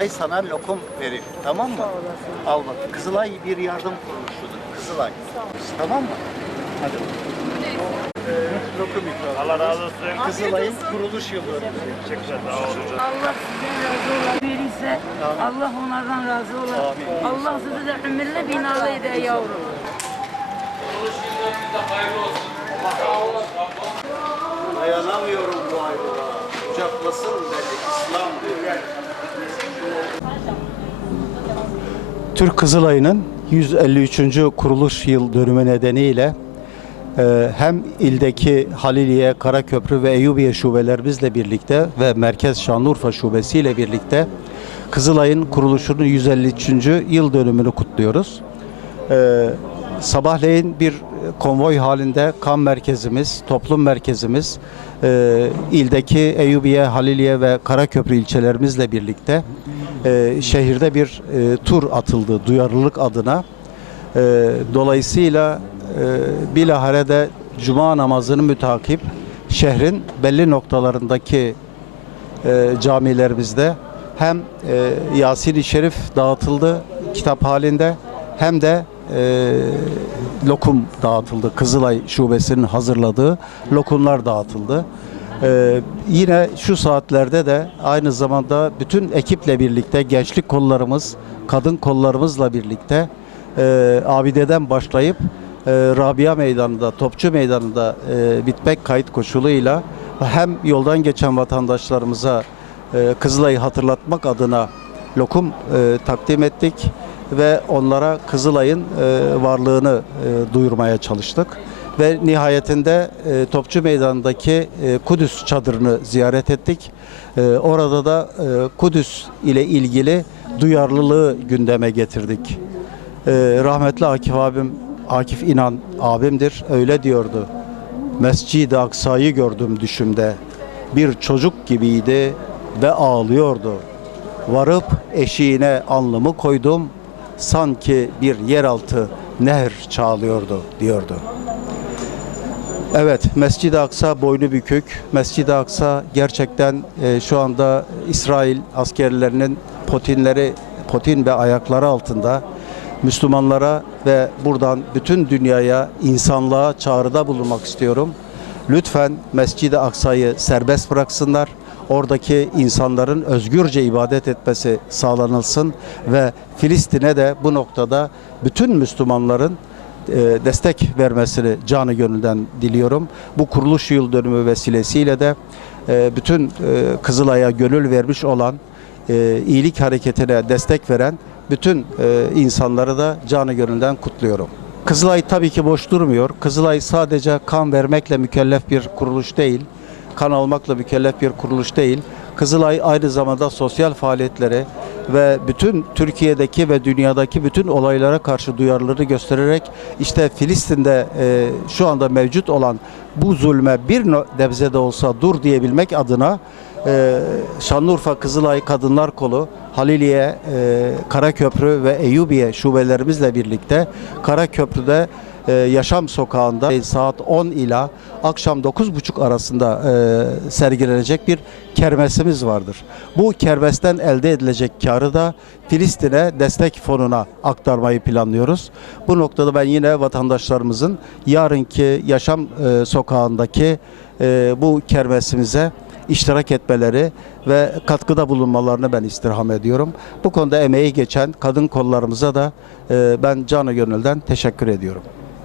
I've sana lokum verir. Tamam mı? Al bak. Kızılay bir yardım kuruluşudur. Kızılay. Tamam mı? Hadi. Lokum ikram. Allah razı olsun. Kızılay'ın kuruluş yılı. Teşekkürler. Allah size razı ola verirse. Allah onlardan razı ola. Allah sizi de ömürle binalı eder yavrum. Dayanamıyorum bu ayrılığa. Kucaklasın beni İslam Türk Kızılayı'nın 153. kuruluş yıl dönümü nedeniyle e, hem ildeki Haliliye, Karaköprü ve Eyyubiye şubelerimizle birlikte ve Merkez Şanlıurfa şubesiyle birlikte Kızılay'ın kuruluşunun 153. yıl dönümünü kutluyoruz. Sabahleyin bir konvoy halinde kan merkezimiz, toplum merkezimiz, e, ildeki Eyyubiye, Haliliye ve Karaköprü ilçelerimizle birlikte e, şehirde bir e, tur atıldı duyarlılık adına. E, dolayısıyla e, bilaharede cuma namazını mütakip şehrin belli noktalarındaki e, camilerimizde hem e, Yasin-i Şerif dağıtıldı kitap halinde hem de e, lokum dağıtıldı. Kızılay Şubesi'nin hazırladığı lokumlar dağıtıldı. E, yine şu saatlerde de aynı zamanda bütün ekiple birlikte gençlik kollarımız, kadın kollarımızla birlikte e, abideden başlayıp e, Rabia Meydanı'nda, Topçu Meydanı'nda e, bitmek kayıt koşuluyla hem yoldan geçen vatandaşlarımıza e, Kızılay'ı hatırlatmak adına lokum e, takdim ettik ve onlara Kızılay'ın e, varlığını e, duyurmaya çalıştık. Ve nihayetinde e, Topçu Meydanı'ndaki Kudüs çadırını ziyaret ettik. Orada da Kudüs ile ilgili duyarlılığı gündeme getirdik. Rahmetli Akif abim, Akif İnan abimdir, öyle diyordu. Mescid-i Aksa'yı gördüm düşümde. Bir çocuk gibiydi ve ağlıyordu. Varıp eşiğine alnımı koydum. Sanki bir yeraltı nehir çağlıyordu diyordu. Evet, Mescid-i Aksa boynu bükük. Mescid-i Aksa gerçekten e, şu anda İsrail askerlerinin potinleri, potin ve ayakları altında. Müslümanlara ve buradan bütün dünyaya, insanlığa çağrıda bulunmak istiyorum. Lütfen Mescid-i Aksa'yı serbest bıraksınlar. Oradaki insanların özgürce ibadet etmesi sağlanılsın ve Filistin'e de bu noktada bütün Müslümanların e, destek vermesini canı gönülden diliyorum. Bu kuruluş yıl dönümü vesilesiyle de e, bütün e, Kızılay'a gönül vermiş olan, iyilik hareketine destek veren bütün insanları da canı gönülden kutluyorum. Kızılay tabii ki boş durmuyor. Kızılay sadece kan vermekle mükellef bir kuruluş değil. Kan almakla mükellef bir kuruluş değil. Kızılay aynı zamanda sosyal faaliyetleri ve bütün Türkiye'deki ve dünyadaki bütün olaylara karşı duyarlılığını göstererek işte Filistin'de e, şu anda mevcut olan bu zulme bir nebze de olsa dur diyebilmek adına e, Şanlıurfa Kızılay Kadınlar Kolu, Haliliye, e, Karaköprü ve Eyyubiye şubelerimizle birlikte Karaköprü'de e, Yaşam Sokağı'nda saat 10 ila akşam 9.30 arasında e, sergilenecek bir kermesimiz vardır. Bu kermesten elde edilecek karı da Filistin'e destek fonuna aktarmayı planlıyoruz. Bu noktada ben yine vatandaşlarımızın yarınki Yaşam e, Sokağı'ndaki e, bu kermesimize iştirak etmeleri ve katkıda bulunmalarını ben istirham ediyorum. Bu konuda emeği geçen kadın kollarımıza da e, ben canı gönülden teşekkür ediyorum.